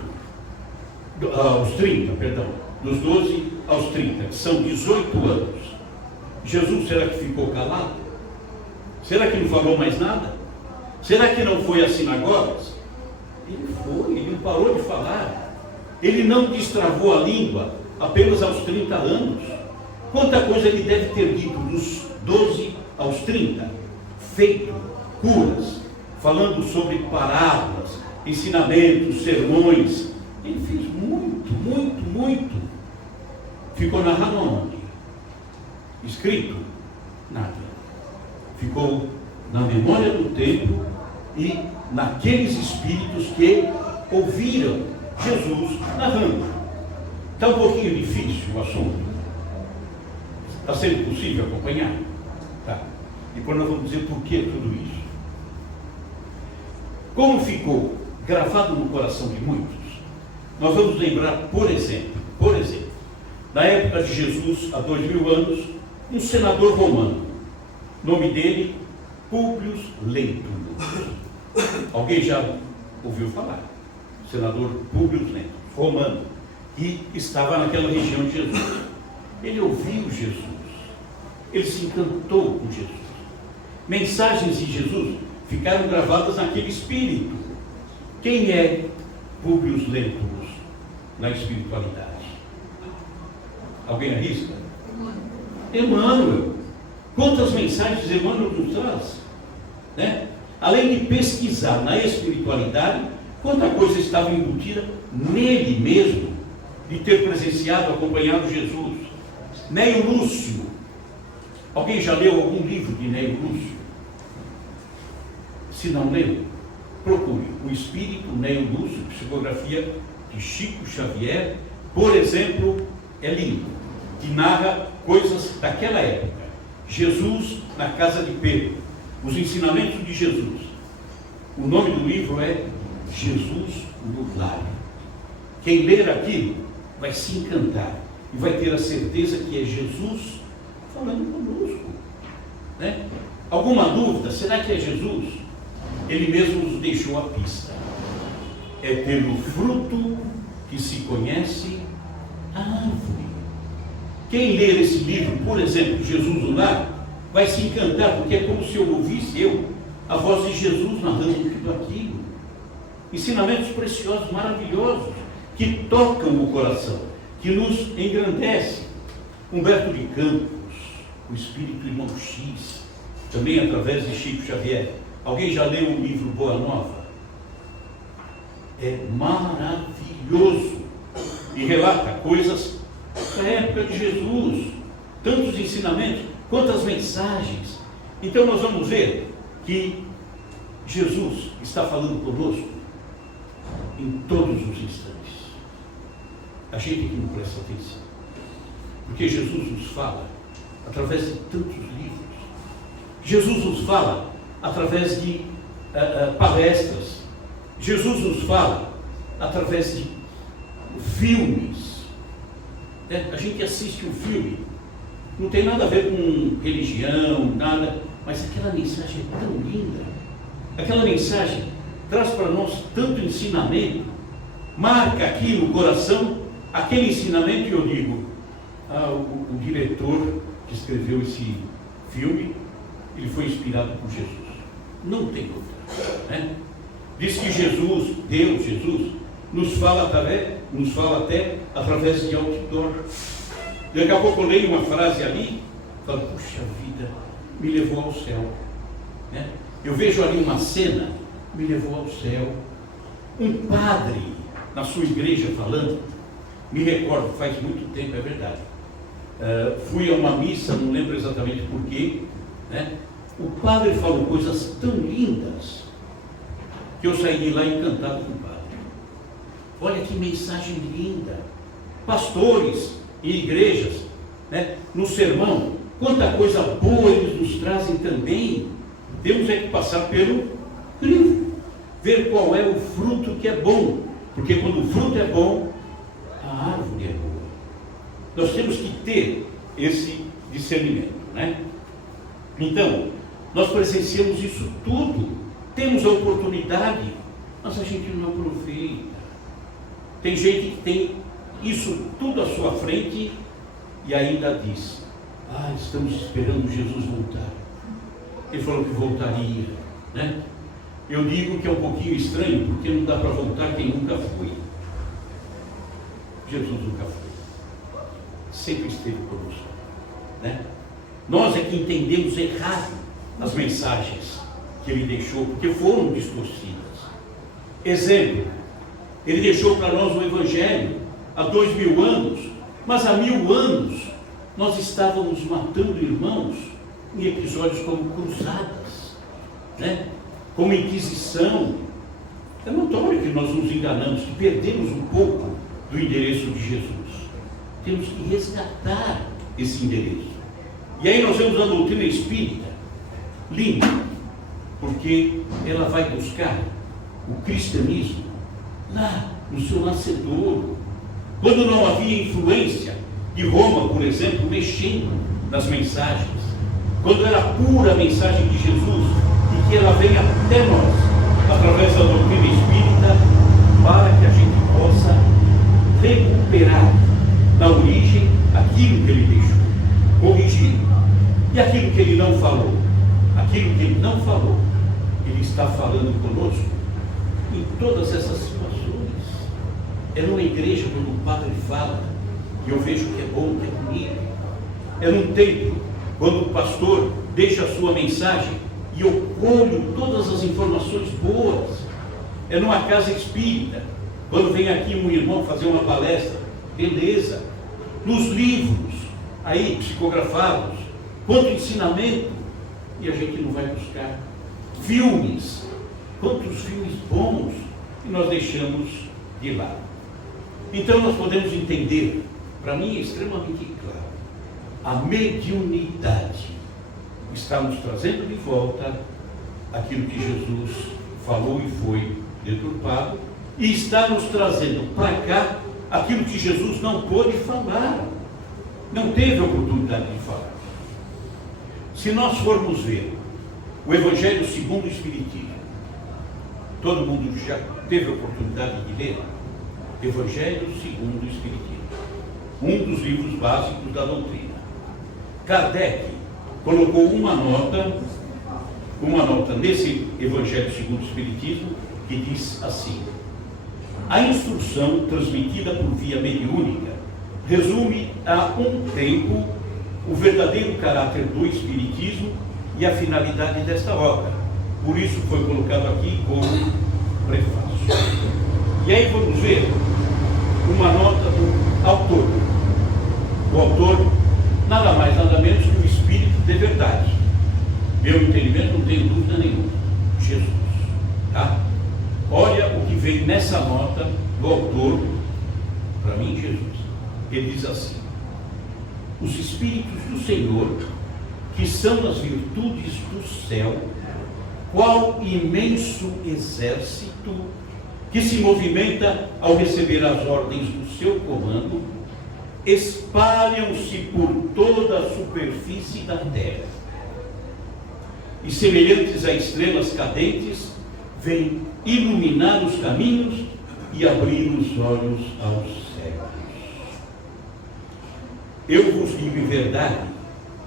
aos 30, perdão, dos 12 aos 30, que são 18 anos, Jesus, será que ficou calado? Será que não falou mais nada? Será que não foi às sinagogas? Ele não parou de falar. Ele não destravou a língua apenas aos 30 anos. Quanta coisa ele deve ter dito dos 12 aos 30, feito curas, falando sobre parábolas, ensinamentos, sermões. Ele fez muito. Ficou narrado aonde? Escrito? Nada. Ficou na memória do tempo e naqueles espíritos que ouviram Jesus narrando. Está um pouquinho difícil o assunto. Está sendo possível acompanhar? Tá. E quando nós vamos dizer por que tudo isso. Como ficou gravado no coração de muitos, nós vamos lembrar, por exemplo, na época de Jesus, há 2000 anos, um senador romano, nome dele, Públio Lentulus. Alguém já ouviu falar? Senador Públio Lentulus, romano, que estava naquela região de Jesus. Ele ouviu Jesus, ele se encantou com Jesus. Mensagens de Jesus ficaram gravadas naquele espírito. Quem é Públio Lentulus na espiritualidade? Alguém arrisca? Emmanuel. Quantas mensagens Emmanuel nos traz? Né? Além de pesquisar na espiritualidade, quanta coisa estava embutida nele mesmo, de ter presenciado, acompanhado Jesus. Neio Lúcio. Alguém já leu algum livro de Neio Lúcio? Se não leu, procure O Espírito Neio Lúcio, psicografia de Chico Xavier, por exemplo, é lindo, que narra coisas daquela época. Jesus na casa de Pedro, os ensinamentos de Jesus. O nome do livro é Jesus no Lar. Quem ler aquilo vai se encantar e vai ter a certeza que é Jesus falando conosco. Né? Alguma dúvida? Será que é Jesus? Ele mesmo nos deixou a pista. É pelo fruto que se conhece a árvore. Quem ler esse livro, por exemplo, Jesus no Lar, vai se encantar, porque é como se eu ouvisse a voz de Jesus narrando tudo aquilo. Ensinamentos preciosos, maravilhosos, que tocam o coração, que nos engrandecem. Humberto de Campos, o Espírito Irmão X, também através de Chico Xavier. Alguém já leu o livro Boa Nova? É maravilhoso e relata coisas da época de Jesus, tantos ensinamentos, quantas mensagens. Então nós vamos ver que Jesus está falando conosco em todos os instantes. A gente que não presta atenção, porque Jesus nos fala através de tantos livros. Jesus nos fala através de palestras. Jesus nos fala através de filmes. A gente assiste um filme, não tem nada a ver com religião, nada, mas aquela mensagem é tão linda. Aquela mensagem traz para nós tanto ensinamento, marca aqui no coração aquele ensinamento, e eu digo, o diretor que escreveu esse filme, ele foi inspirado por Jesus. Não tem outra. Né? Diz que Jesus, Deus, Jesus, nos fala até através de outdoor. Daqui a pouco eu leio uma frase ali, falo, puxa vida, me levou ao céu. Né? Eu vejo ali uma cena, me levou ao céu. Um padre na sua igreja falando, me recordo, faz muito tempo, é verdade. Fui a uma missa, não lembro exatamente porquê, né? O padre falou coisas tão lindas que eu saí de lá encantado com o padre. Olha que mensagem linda. Pastores e igrejas, né? No sermão, quanta coisa boa eles nos trazem também. Temos que passar pelo crivo, ver qual é o fruto que é bom, porque quando o fruto é bom, a árvore é boa. Nós temos que ter esse discernimento, né? Então, nós presenciamos isso tudo, temos a oportunidade, mas a gente não aproveita. Tem gente que tem isso tudo à sua frente e ainda diz, estamos esperando Jesus voltar. Ele falou que voltaria, né? Eu digo que é um pouquinho estranho, porque não dá para voltar quem nunca foi. Jesus nunca foi. Sempre esteve conosco, né? Nós é que entendemos errado as mensagens que ele deixou, porque foram distorcidas. Exemplo, ele deixou para nós o Evangelho há 2000 anos, mas há 1000 anos nós estávamos matando irmãos em episódios como cruzadas, né? Como Inquisição. É notório que nós nos enganamos, que perdemos um pouco do endereço de Jesus. Temos que resgatar esse endereço. E aí nós vemos a doutrina espírita, linda, porque ela vai buscar o cristianismo lá no seu nascedouro, quando não havia influência de Roma, por exemplo, mexendo nas mensagens, quando era pura a mensagem de Jesus, e que ela vem até nós, através da doutrina espírita, para que a gente possa recuperar na origem aquilo que ele deixou, corrigir, e aquilo que ele não falou, ele está falando conosco em todas essas situações. É numa igreja quando o padre fala, e eu vejo que é bom, que é bonito. É num templo, quando o pastor deixa a sua mensagem, e eu colho todas as informações boas. É numa casa espírita, quando vem aqui um irmão fazer uma palestra, beleza. Nos livros, aí psicografados, quanto ensinamento, e a gente não vai buscar. Filmes, quantos filmes bons, e nós deixamos de lado. Então nós podemos entender, para mim é extremamente claro, a mediunidade está nos trazendo de volta aquilo que Jesus falou e foi deturpado, e está nos trazendo para cá aquilo que Jesus não pôde falar, não teve oportunidade de falar. Se nós formos ver o Evangelho segundo o Espiritismo, todo mundo já teve a oportunidade de ler? Evangelho segundo o Espiritismo, um dos livros básicos da doutrina. Kardec colocou uma nota nesse Evangelho segundo o Espiritismo, que diz assim: a instrução transmitida por via mediúnica resume a um tempo o verdadeiro caráter do Espiritismo e a finalidade desta obra. Por isso foi colocado aqui como prefácio. E aí vamos ver uma nota do autor. O autor, nada mais, nada menos que o Espírito de verdade. Meu entendimento, não tenho dúvida nenhuma, Jesus. Tá? Olha o que vem nessa nota do autor, para mim, Jesus. Ele diz assim: os Espíritos do Senhor, que são as virtudes do céu, qual imenso exército que se movimenta ao receber as ordens do seu comando, espalham-se por toda a superfície da terra, e semelhantes a estrelas cadentes, vêm iluminar os caminhos e abrir os olhos aos céus. Eu vos digo em verdade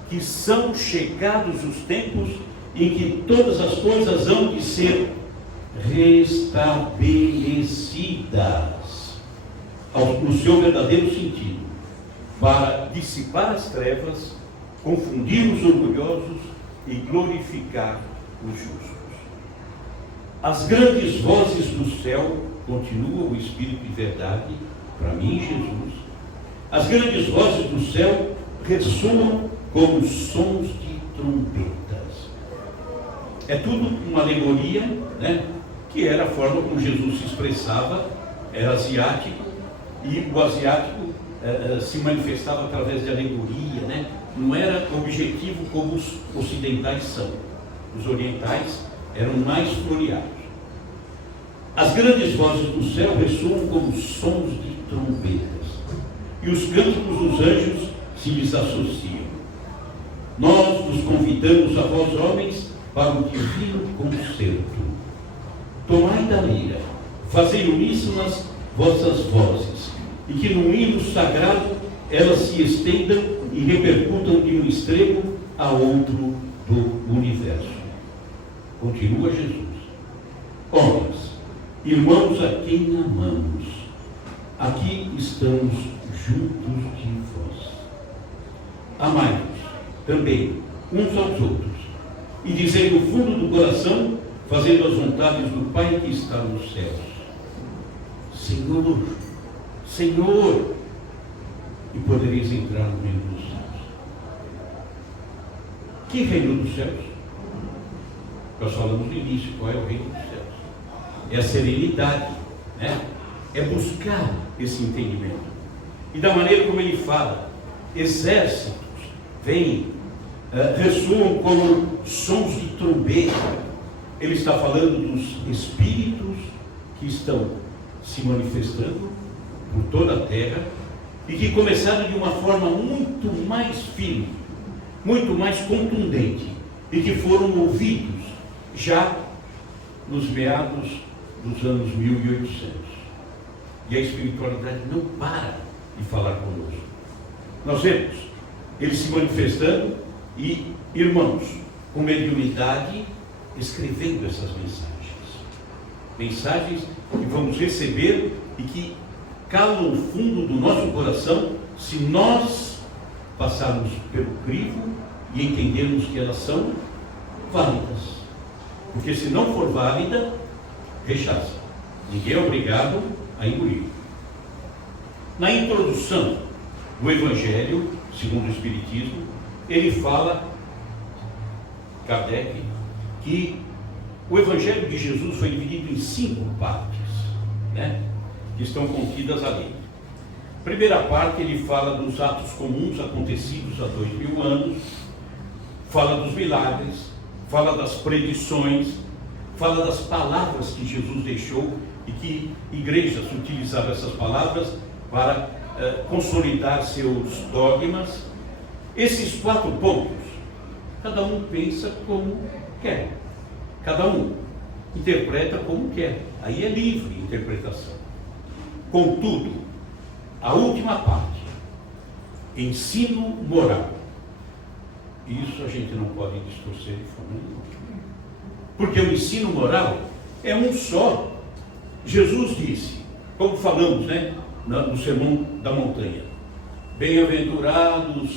que são chegados os tempos em que todas as coisas hão de ser restabelecidas no seu verdadeiro sentido, para dissipar as trevas, confundir os orgulhosos e glorificar os justos. As grandes vozes do céu, continua o Espírito de verdade, para mim, Jesus, as grandes vozes do céu ressoam como sons de trombetas. É tudo uma alegoria, né? Que era a forma como Jesus se expressava, era asiático, e o asiático se manifestava através de alegoria, né? Não era objetivo como os ocidentais são. Os orientais eram mais floreados. As grandes vozes do céu ressoam como sons de trombetas, e os cânticos dos anjos se lhes associam. Nós nos convidamos a vós, homens, para o divino concerto. Tomai da lira, fazei uníssonas vossas vozes, e que num hino sagrado elas se estendam e repercutam de um extremo a outro do universo. Continua Jesus. Homens, irmãos a quem amamos, aqui estamos juntos de vós. Amai-vos também uns aos outros, e dizei no fundo do coração, fazendo as vontades do Pai que está nos céus. Senhor, Senhor, e podereis entrar no reino dos céus. Que reino dos céus? Nós falamos no início, qual é o reino dos céus? É a serenidade, né? É buscar esse entendimento. E da maneira como ele fala, exércitos vêm, ressoam como sons de trombeta. Ele está falando dos espíritos que estão se manifestando por toda a terra e que começaram de uma forma muito mais firme, muito mais contundente e que foram ouvidos já nos meados dos anos 1800. E a espiritualidade não para de falar conosco. Nós vemos ele se manifestando e irmãos com mediunidade escrevendo essas mensagens que vamos receber e que calam no fundo do nosso coração se nós passarmos pelo crivo e entendermos que elas são válidas. Porque se não for válida, rechaça. Ninguém é obrigado a engolir. Na introdução do Evangelho, segundo o Espiritismo, ele fala, Kardec, que o Evangelho de Jesus foi dividido em 5 partes, né, que estão contidas ali. Primeira parte, ele fala dos atos comuns acontecidos há 2000 anos, fala dos milagres, fala das predições, fala das palavras que Jesus deixou e que igrejas utilizaram essas palavras para consolidar seus dogmas. Esses 4 pontos, cada um pensa como quer, cada um interpreta como quer, aí é livre interpretação. Contudo, a última parte, ensino moral, isso a gente não pode distorcer de forma nenhuma, porque o ensino moral é um só. Jesus disse, como falamos, né, no Sermão da Montanha: bem-aventurados os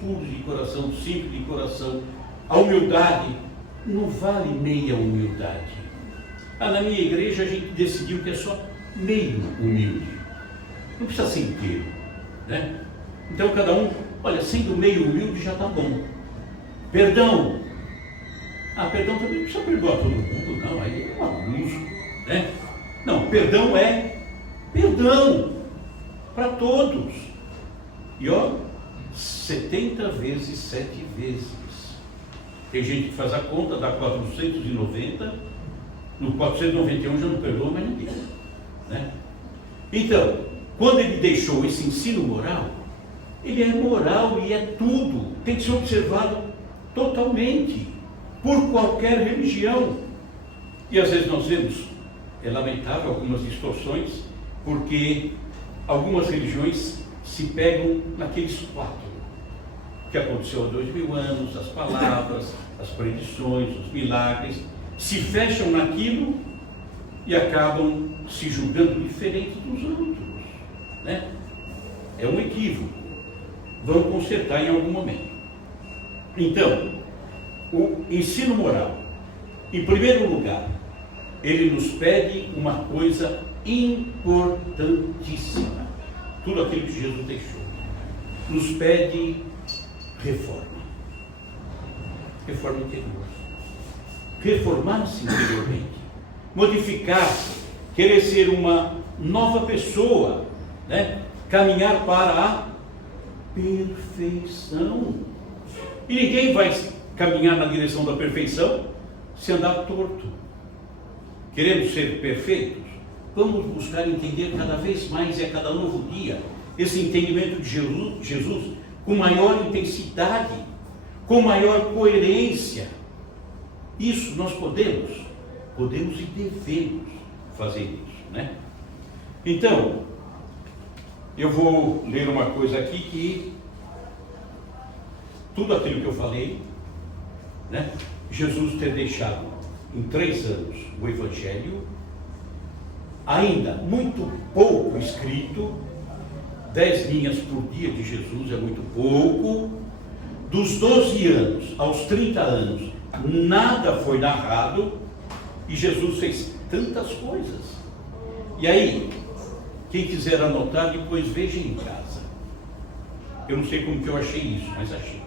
puros de coração, simples de coração. A humildade não vale meia humildade. Na minha igreja a gente decidiu que é só meio humilde, não precisa ser inteiro, né? Então cada um, olha, sendo meio humilde já está bom. Perdão, perdão também não precisa perdoar todo mundo, não, aí é um abuso, né? Não, perdão é perdão para todos. E 70 vezes 7 vezes. Tem gente que faz a conta, dá 490, no 491 já não perdoa mais ninguém, né? Então, quando ele deixou esse ensino moral, ele é moral e é tudo, tem que ser observado totalmente, por qualquer religião. E às vezes nós vemos, é lamentável, algumas distorções, porque algumas religiões se pegam naqueles 4 que aconteceu há 2000 anos, as palavras, as predições, os milagres, se fecham naquilo e acabam se julgando diferente dos outros, né? É um equívoco. Vão consertar em algum momento. Então, o ensino moral, em primeiro lugar, ele nos pede uma coisa importantíssima. Tudo aquilo que Jesus deixou. Nos pede reforma. Reforma interior. Reformar-se interiormente. Modificar-se. Querer ser uma nova pessoa, né? Caminhar para a perfeição. E ninguém vai caminhar na direção da perfeição se andar torto. Queremos ser perfeitos? Vamos buscar entender cada vez mais e a cada novo dia esse entendimento de Jesus com maior intensidade, com maior coerência. Isso nós podemos e devemos fazer isso, né? Então, eu vou ler uma coisa aqui que tudo aquilo que eu falei, né, Jesus ter deixado em 3 anos o Evangelho, ainda muito pouco escrito, 10 linhas por dia de Jesus é muito pouco. Dos 12 anos aos 30 anos, nada foi narrado, e Jesus fez tantas coisas. E aí, quem quiser anotar, depois veja em casa. Eu não sei como que eu achei isso, mas achei.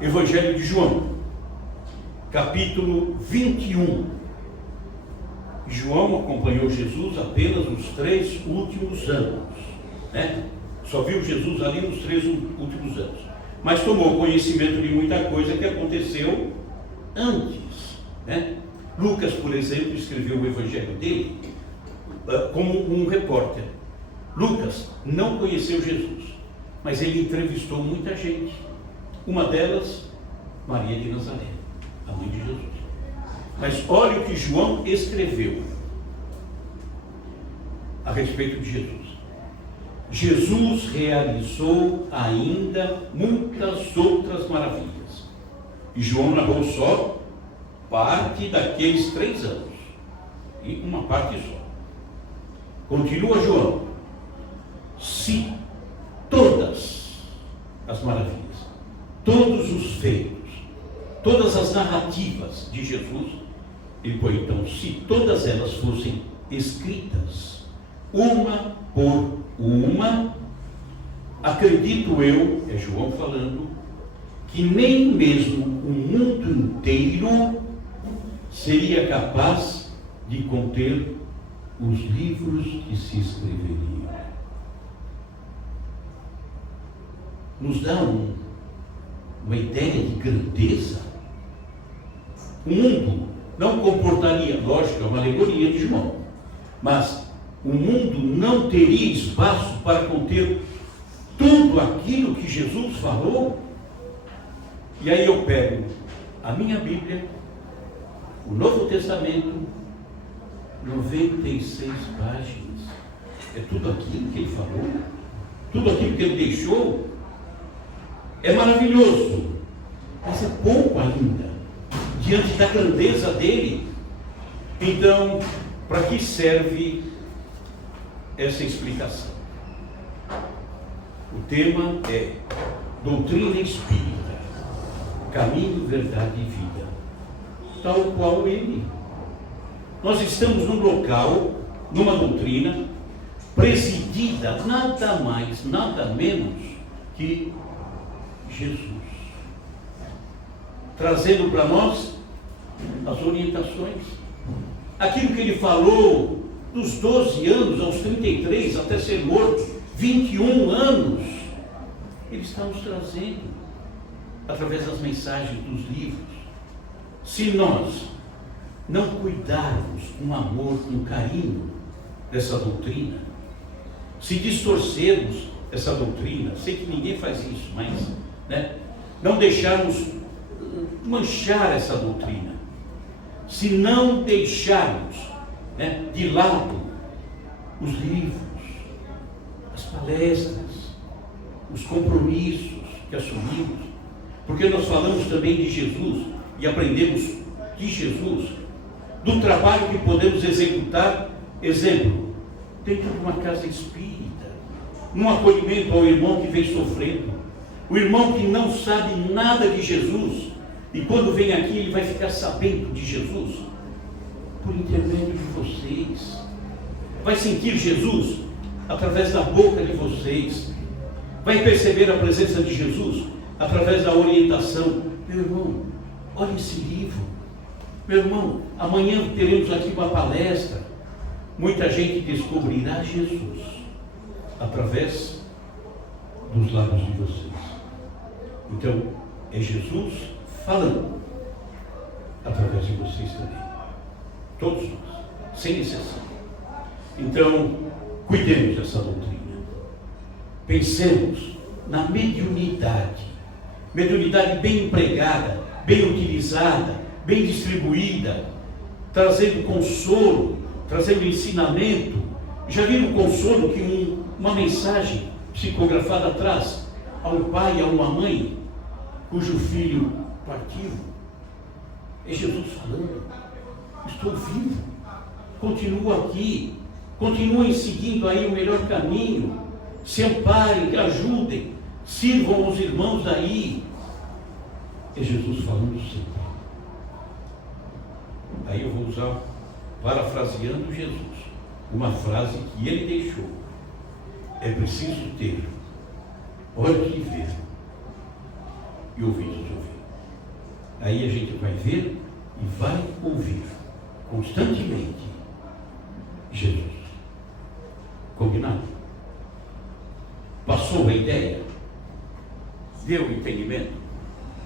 Evangelho de João, capítulo 21. João acompanhou Jesus apenas nos 3 últimos anos, né? Só viu Jesus ali nos 3 últimos anos, mas tomou conhecimento de muita coisa que aconteceu antes, né? Lucas, por exemplo, escreveu o evangelho dele como um repórter. Lucas não conheceu Jesus, mas ele entrevistou muita gente. Uma delas, Maria de Nazaré, a mãe de Jesus. Mas olha o que João escreveu a respeito de Jesus. Jesus realizou ainda muitas outras maravilhas. E João narrou só parte daqueles 3 anos. E uma parte só. Continua João. Se todas as maravilhas, todos os feitos, todas as narrativas de Jesus, ele põe então, se todas elas fossem escritas, uma por uma, acredito eu, é João falando, que nem mesmo o mundo inteiro seria capaz de conter os livros que se escreveriam. Nos dá uma ideia de grandeza. O mundo não comportaria, lógico, é uma alegoria de João, mas o mundo não teria espaço para conter tudo aquilo que Jesus falou. E aí eu pego a minha Bíblia, o Novo Testamento, 96 páginas. É tudo aquilo que ele falou, tudo aquilo que ele deixou. É maravilhoso, mas é pouco ainda, diante da grandeza dele. Então, para que serve essa explicação? O tema é doutrina espírita, caminho, verdade e vida, tal qual ele. Nós estamos num local, numa doutrina presidida nada mais, nada menos que Jesus, trazendo para nós as orientações, aquilo que ele falou dos 12 anos aos 33 até ser morto, 21 anos, ele está nos trazendo através das mensagens dos livros. Se nós não cuidarmos com amor, com carinho dessa doutrina, se distorcermos essa doutrina, sei que ninguém faz isso, mas não deixarmos manchar essa doutrina, se não deixarmos de lado os livros, as palestras, os compromissos que assumimos, porque nós falamos também de Jesus e aprendemos de Jesus, do trabalho que podemos executar, exemplo, dentro de uma casa espírita, num acolhimento ao irmão que vem sofrendo, o irmão que não sabe nada de Jesus, e quando vem aqui ele vai ficar sabendo de Jesus por intermédio de vocês, vai sentir Jesus através da boca de vocês, vai perceber a presença de Jesus através da orientação. Meu irmão, olha esse livro. Meu irmão, amanhã teremos aqui uma palestra. Muita gente descobrirá Jesus através dos lábios de vocês. Então, é Jesus falando através de vocês também. Todos nós, sem exceção. Então, cuidemos dessa doutrina. Pensemos na mediunidade. Mediunidade bem empregada, bem utilizada, bem distribuída, trazendo consolo, trazendo ensinamento. Já viram o consolo que uma mensagem psicografada traz a um pai, a uma mãe, cujo filho partiu? É Jesus falando. Estou vivo. Continuo aqui. Continuem seguindo aí o melhor caminho. Se amparem, ajudem. Sirvam aos irmãos daí. É Jesus falando sempre. Aí eu vou usar, parafraseando Jesus, uma frase que ele deixou. É preciso ter olhos de ver e ouvidos de ouvir. Aí a gente vai ver e vai ouvir constantemente Jesus. Combinado? Passou a ideia? Deu o entendimento?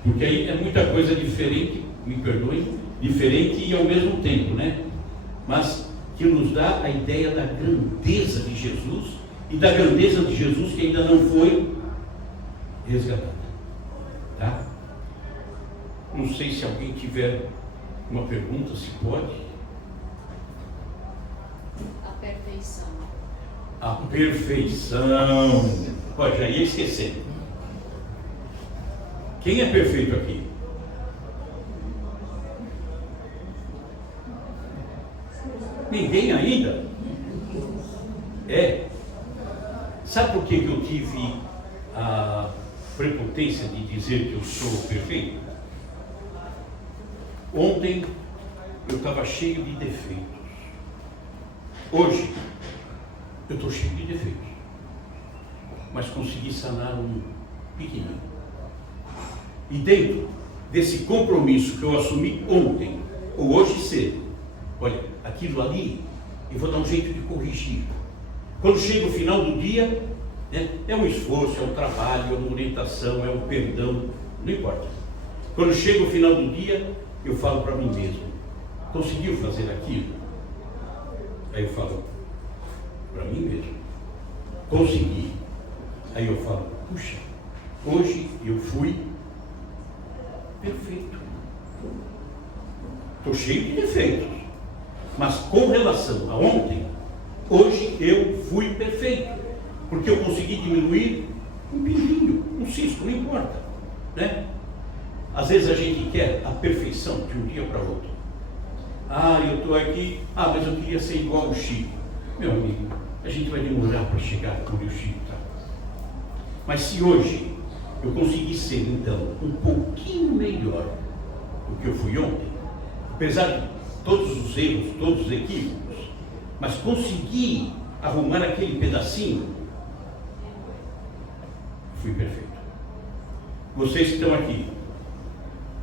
Porque aí é muita coisa diferente, me perdoem, diferente e ao mesmo tempo, né? Mas que nos dá a ideia da grandeza de Jesus e da grandeza de Jesus que ainda não foi resgatada. Tá? Não sei se alguém tiver uma pergunta, se pode. A perfeição. A perfeição. Ó, já ia esquecer. Quem é perfeito aqui? Ninguém ainda? É. Sabe por que eu tive a prepotência de dizer que eu sou perfeito? Ontem eu estava cheio de defeitos. Hoje eu estou cheio de defeitos. Mas consegui sanar um pequenininho. E dentro desse compromisso que eu assumi ontem, ou hoje cedo, olha, aquilo ali, eu vou dar um jeito de corrigir. Quando chega o final do dia, né, é um esforço, é um trabalho, é uma orientação, é um perdão, não importa. Quando chega o final do dia, eu falo para mim mesmo, conseguiu fazer aquilo? Aí eu falo para mim mesmo, consegui. Aí eu falo, puxa, hoje eu fui perfeito. Estou cheio de defeitos. Mas com relação a ontem, hoje eu fui perfeito. Porque eu consegui diminuir um pinguinho, um cisco, não importa. Né? Às vezes a gente quer a perfeição de um dia para outro. Ah, eu estou aqui, mas eu queria ser igual ao Chico. Meu amigo, a gente vai demorar para chegar onde o Chico está. Mas se hoje eu conseguir ser, então, um pouquinho melhor do que eu fui ontem, apesar de todos os erros, todos os equívocos, mas consegui arrumar aquele pedacinho, fui perfeito. Vocês que estão aqui,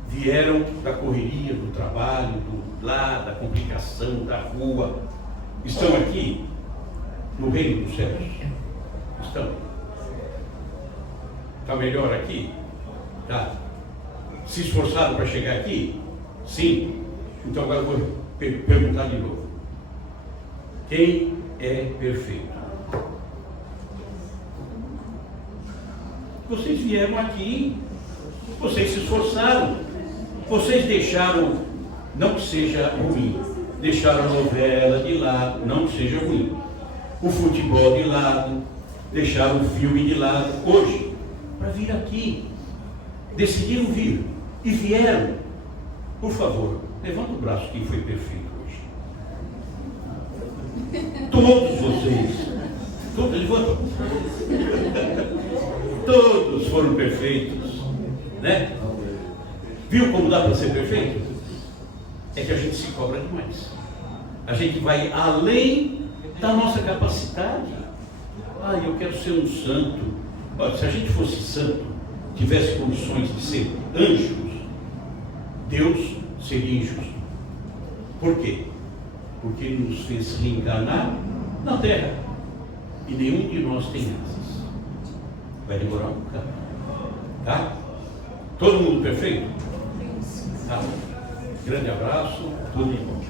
vieram da correria, do trabalho, da complicação, da rua, estão aqui no reino dos céus. Estão. Está melhor aqui? Tá. Se esforçaram para chegar aqui? Sim. Então agora eu vou perguntar de novo. Quem é perfeito? Vocês vieram aqui, vocês se esforçaram, vocês deixaram, não que seja ruim, deixaram a novela de lado, não que seja ruim, o futebol de lado, deixaram o filme de lado, hoje, para vir aqui, decidiram vir e vieram. Por favor, levanta o braço quem foi perfeito hoje. Todos vocês, todos, levantam. Todos foram perfeitos, né? Viu como dá para ser perfeito? É que a gente se cobra demais. A gente vai além da nossa capacidade. Eu quero ser um santo. Olha, se a gente fosse santo, tivesse condições de ser anjos, Deus seria injusto. Por quê? Porque Ele nos fez reencarnar na Terra. E nenhum de nós tem asas. Vai demorar um bocado. Tá? Todo mundo perfeito? Tá. Grande abraço, tudo de bom.